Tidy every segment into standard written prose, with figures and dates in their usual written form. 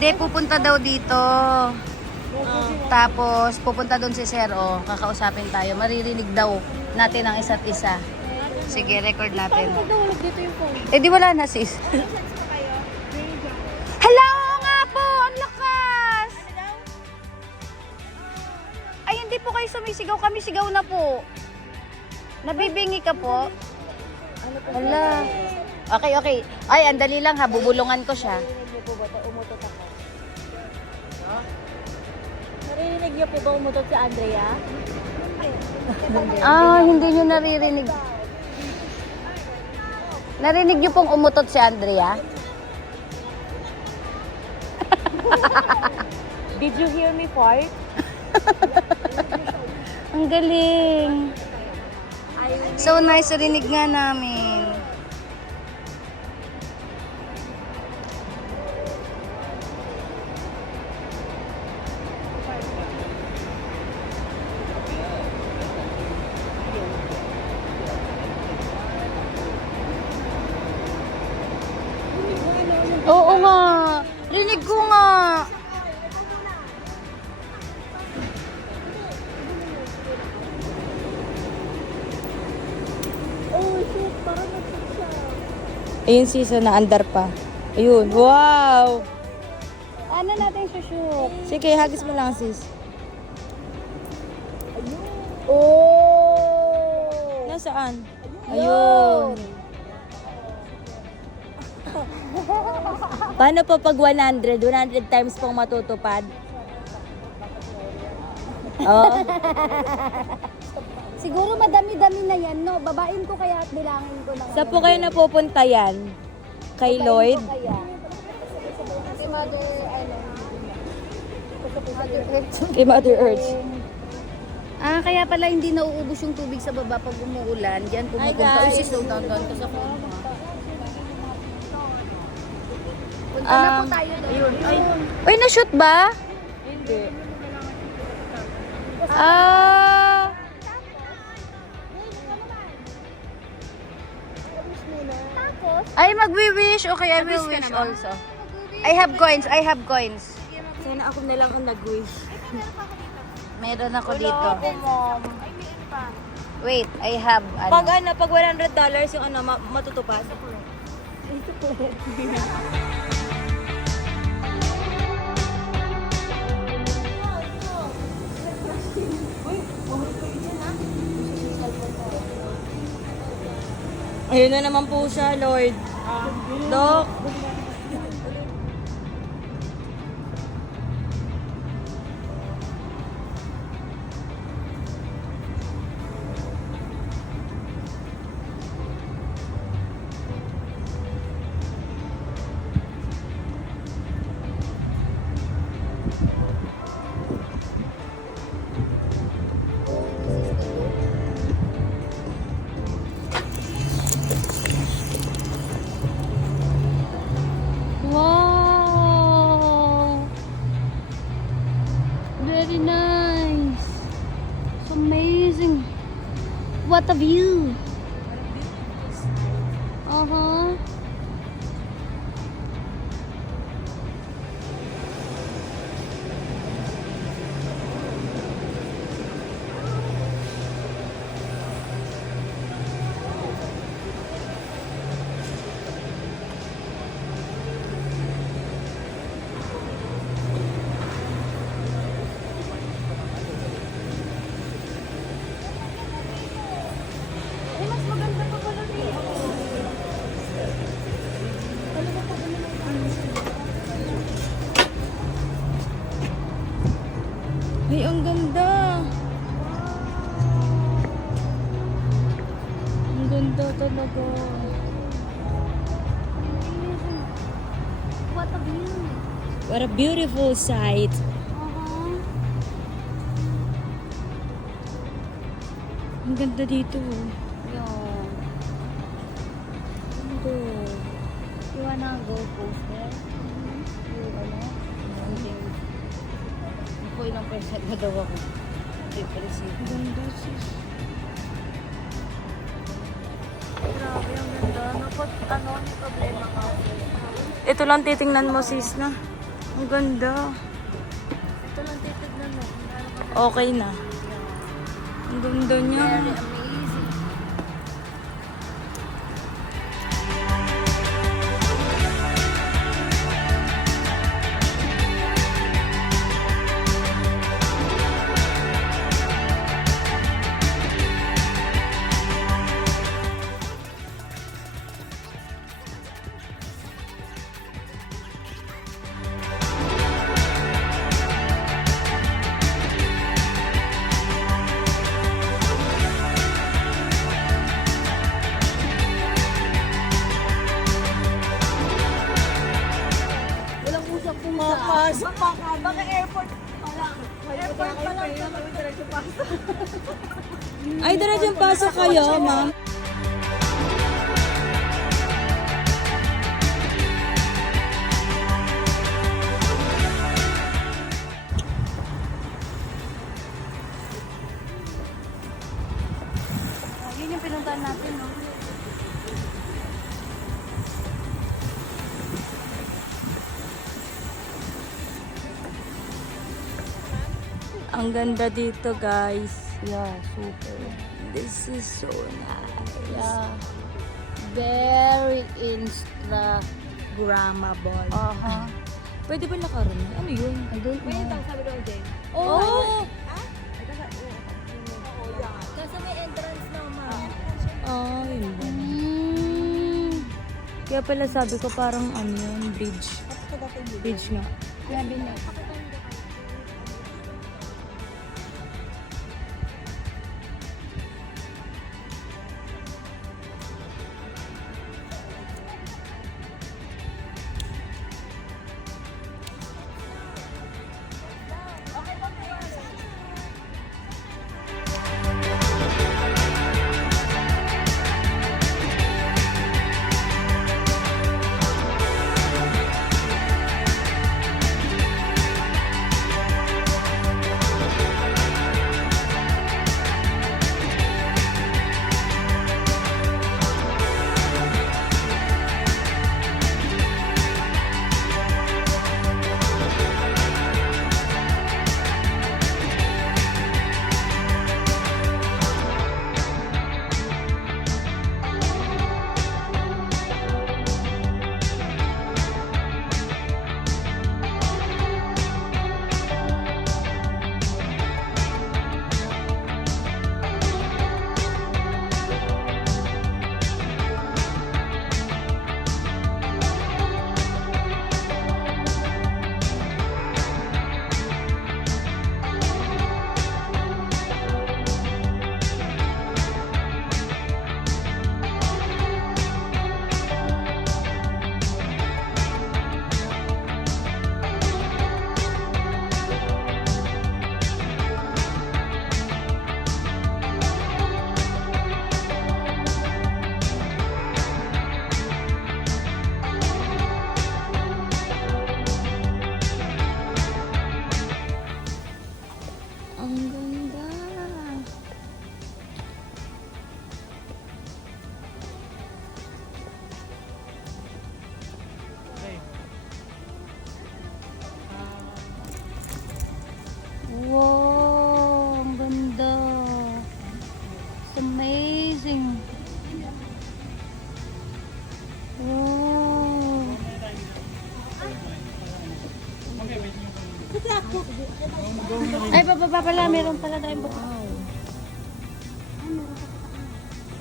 Hindi, pupunta daw dito. Tapos, pupunta doon si Sir, oh. Kakausapin tayo. Maririnig daw natin ang isa't isa. Sige, record natin. Paano dito yung phone? Eh, di wala na, sis. Hello nga po! Ang lakas! Ay, hindi po kayo sumisigaw. Kami sigaw na po. Nabibingi ka po? Hala. Okay, okay. Ay, andali lang ha. Bubulungan ko siya. Umutot ako. Narinig niyo po ba umutot si Andrea? Ah, hindi nyo naririnig. Narinig nyo pong umutot si Andrea? Did you hear me fart? Ang galing. So nice, rinig nga namin. Oo nga. Rinig ko nga. Oh shit, parang nag-shoot siya. Ayun sis, na andar pa. Ayun. Wow! Ano natin shoot? Sige, hagis mo lang sis. Oh! Nasaan? Ayun. Paano pa pag 100? 100 times pong matutupad? Oo. Siguro madami-dami na yan, no? Babain ko kaya at bilangin ko na. Saan po kayo napupunta yan? Kay Lloyd? Kasi Mother, Mother Earth. Kay Mother Earth. Ah, kaya pala hindi nauubos yung tubig sa baba pag umuulan. Diyan pumupunta. Uy, sis, down ka sa phone mo. Punta na po tayo doon. Ayun. Uy, na-shoot ba? Hindi. Ah. Tapos, Ay, magwi-wish. Okay, I will wish also. I have coins. I have coins. sana ako na lang ang nag-wish. Meron ako dito. Mom. Wait, I have Pag pag $100 yung matutupad. Ayun na naman po siya, Lord. Dok. Wow! Very nice. It's amazing. What a view. Uh-huh. Mas maganda pa pala dito. Ay, ang ganda. Ang ganda talaga. What a view. What a beautiful sight. Uh-huh. Ang ganda dito. Yun. Ganda. You wanna go post there? You ano? Ako, ilang percent na daw ako. Ang ganda sis. Grabe, ang ganda. Ano, may problema ka. Ito lang titingnan mo sis na. Ang ganda. Ito lang titignan mo. Okay na. Ang ganda niya. Very amazing. Walang usap-usap. Pasok pa ka. Baka airport pa lang. Airport pa lang. Kami diretso pasok. Ay, diretso pasok kayo, ma'am. Yun yung pinuntahan natin, no? Ang ganda dito, guys. Yeah, super. This is so nice. Yeah. Very Instagrammable. Aha. Pwede ba nakaroon? Ano yun? I don't know. Sabi daw din. Oh! Kasi may entrance lang, ma'am. Oh, yun ba? Mm. Kaya pala sabi ko parang ano yun, bridge. Bridge nga. Sabi na. Ang ganda. Wow, ang ganda. It's amazing. Wow. Ay, bababa pala. Meron pala tayong baba. Wow.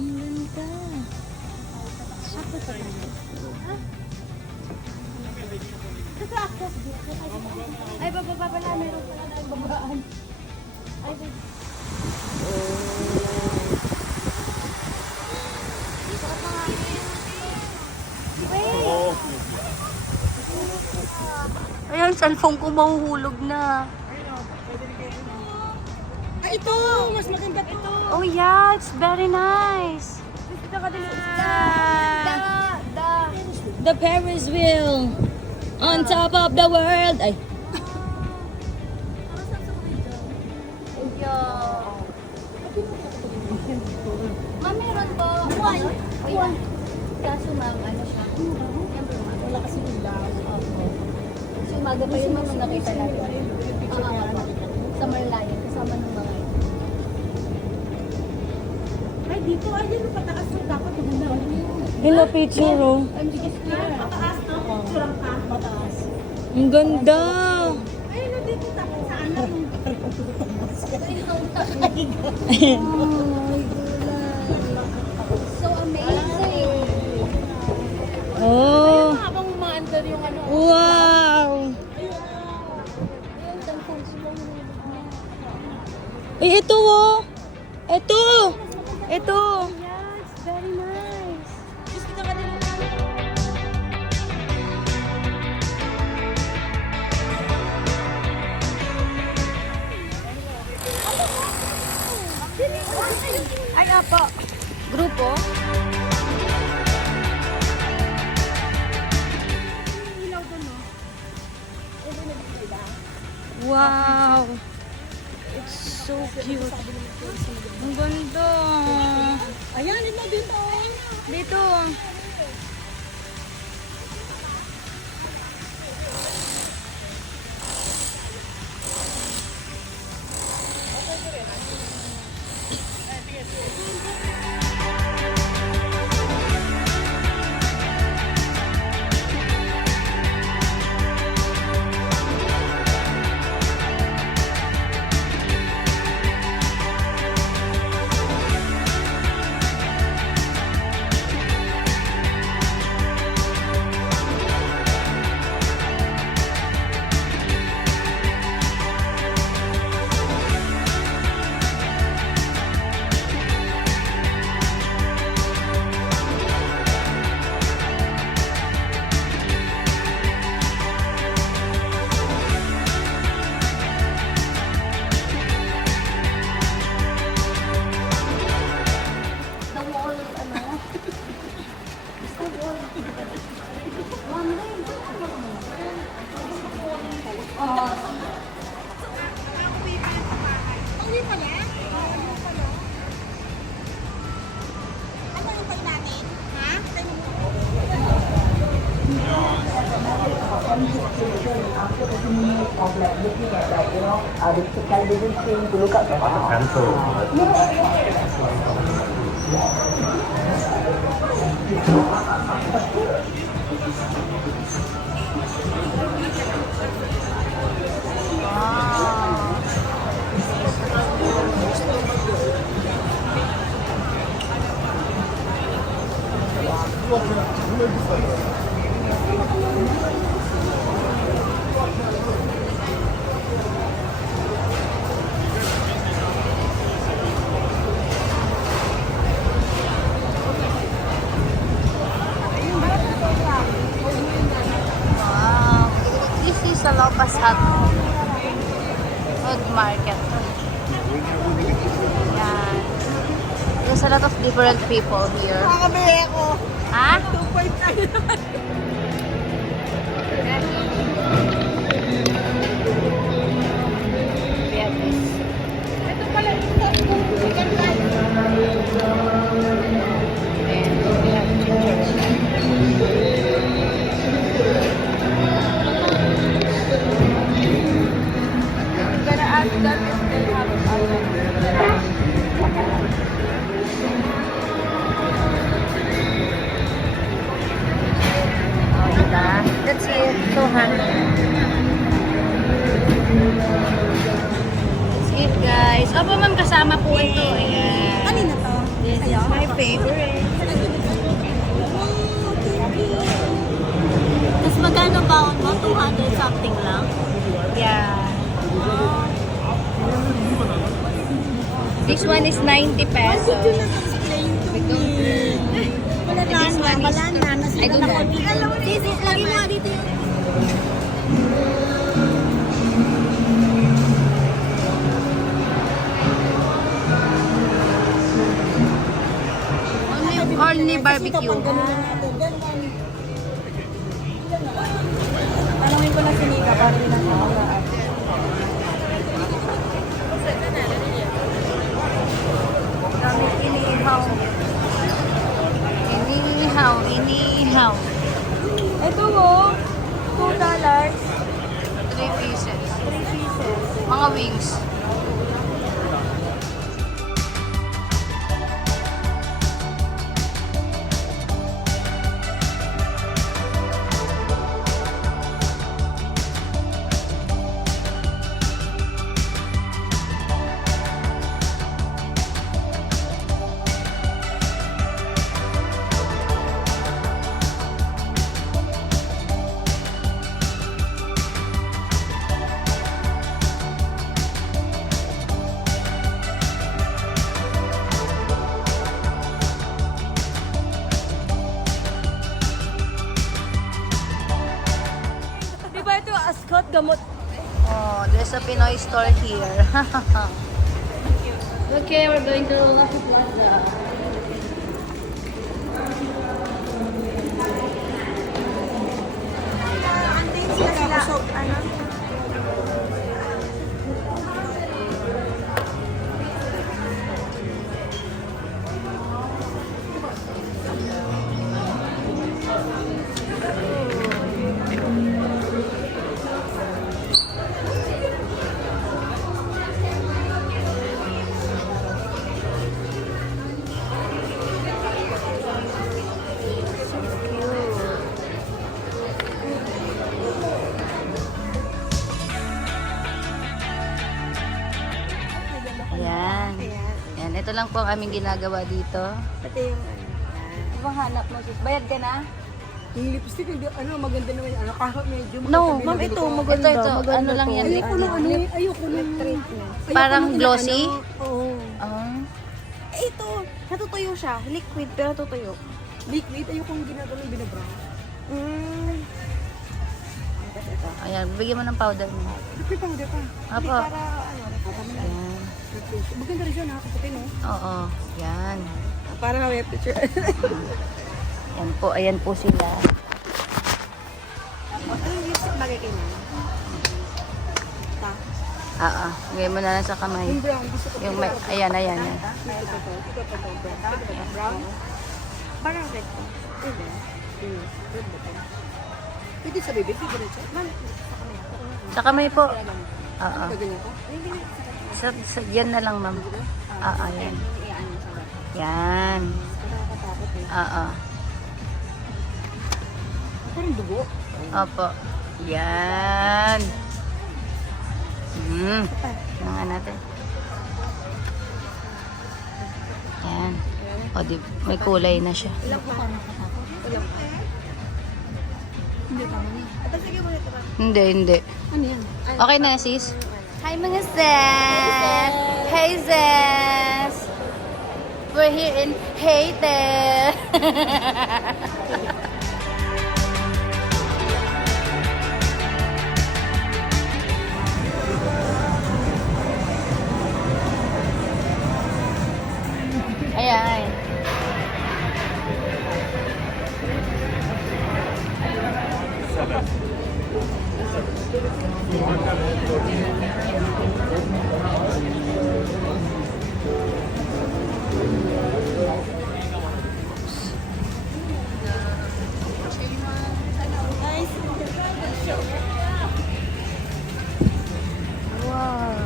Ang ganda. Ay, bababa pala. Meron pala tayong babaan. Ay, babe. Ayan, cellphone ko mahuhulog na. Ay, ito! Mas maganda ito! Oh yeah, it's very nice. Ito ka din. The Ferris wheel on top of the world. Ay, Ma'am, meron po. One. Kaso ma'am, ano siya? Siyempre ma'am. Wala kasi ilaw. Opo. So, umaga pa yun, ma'am, nung nakita natin. Sa Marlayan, kasama ng mga ito. Ay, dito. Ay, dito pataas na dapat. Hello, picture, oh. I'm just clear. Mataas na. Kurang ka. Mataas. Ang ganda. Ay, no, dito. Tapos saan lang. So amazing. Oh. Habang umaandar yung ano. Wow. Ay, ito, oh. Ito. Ito. Yeah, it's very nice. Gusto ka din. Ay, apo. Grupo? Wow. It's so cute. Ang ganda. Ayan, ito dito. Dito. The wall, ano? Uwi pala? Uwi pala. Ano yung pag natin? Ha? Wow. This is the Lopas Hut Food Market. Yan. There's a lot of different people here. Makakabili ako. Ha? 2.9 naman. Yan is. Ito pala ito. Chicken rice. And we have ginger. I'm gonna ask them if they have Oh, diba? That's it. 200. That's it, guys. Opo, ma'am, kasama po ito. Ayan. Kanina to? This is my favorite. Tapos magkano baon mo? 200 something lang? Yeah. This one is 90 pesos. Wala na, This one is wala na. I Nasira don't na know. konti. Dito, lagi mo nga dito yun. Only barbecue. Tanungin ko lang si Nika para rin ang kawalaan. Kami inihaw. Inihaw, inihaw. Ito, oh. $2. 3 pieces. 3 pieces. Mga wings. Di ba ito ascot gamot? Oh, there's a Pinoy store here. Okay, we're going to Lucky Plaza. Ayan. Ayan, ito lang po ang aming ginagawa dito. Pati yung ano. Ano bang hanap mo, sis? Bayad ka na? Yung lipstick, ano, maganda naman. Ano, kahit medyo No, makatabi ma'am, na ito, ganito. maganda. Ito, ano lang yan? Ayoko nung ano, ayoko nung treatment. Parang glossy? Oo. Ah. Ito, natutuyo siya. Liquid, pero natutuyo. Liquid, ayoko nung ginagawa yung binabrown. Ayan, bigyan mo ng powder mo. May powder pa. Apo. Ano, Ayan. Maganda rin siya, nakakaputi, no? Oo. Yan. Parang may picture. Ayan po, ayan po sila. Ano yung lipstick bagay kayo na? Oo. Bigyan mo na lang sa kamay. Yung brown, gusto ko. Yung may, ayan, ayan. Ayan. Ito pa brown. Brown? Parang red to. Hindi. Red ba tayo? Pwede sa bibig, pwede rin siya. Ma'am, Sa kamay po. Oo. gaganyan ko. Sa dyan na lang, ma'am. Oo, ayan. Yan. Oo. Parang dugo. Opo. Yan. Nga natin. Yan. O, di, may kulay na siya. Hindi, hindi. Ano yan? Okay na, sis? Hi, mga sis! Hey, sis! We're here in Haiti! Ayan. Wow.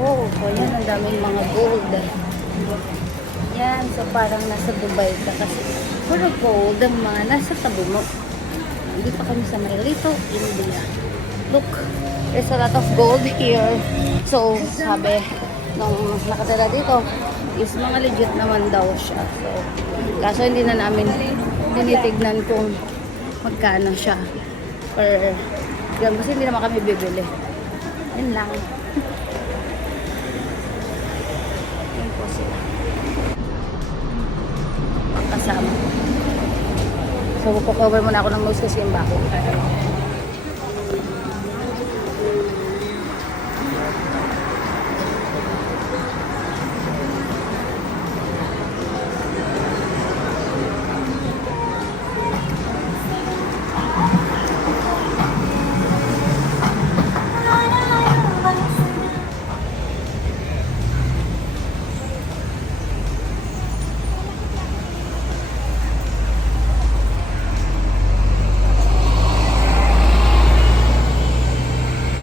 Oh, ayan, ang daming mga gold. Yan, so parang nasa Dubai ka kasi puro gold ang mga nasa tabi mo. Hindi pa kami sa Maylito, India. Look, there's a lot of gold here. So, sabi nung nakatira dito, is mga legit naman daw siya. So, kaso hindi na namin tinitignan kung magkano siya. Or, yan, kasi hindi naman kami bibili. Yun lang. Yun po sila. Ang kasama. So, pupocover muna ako ng nose kasi yung bako.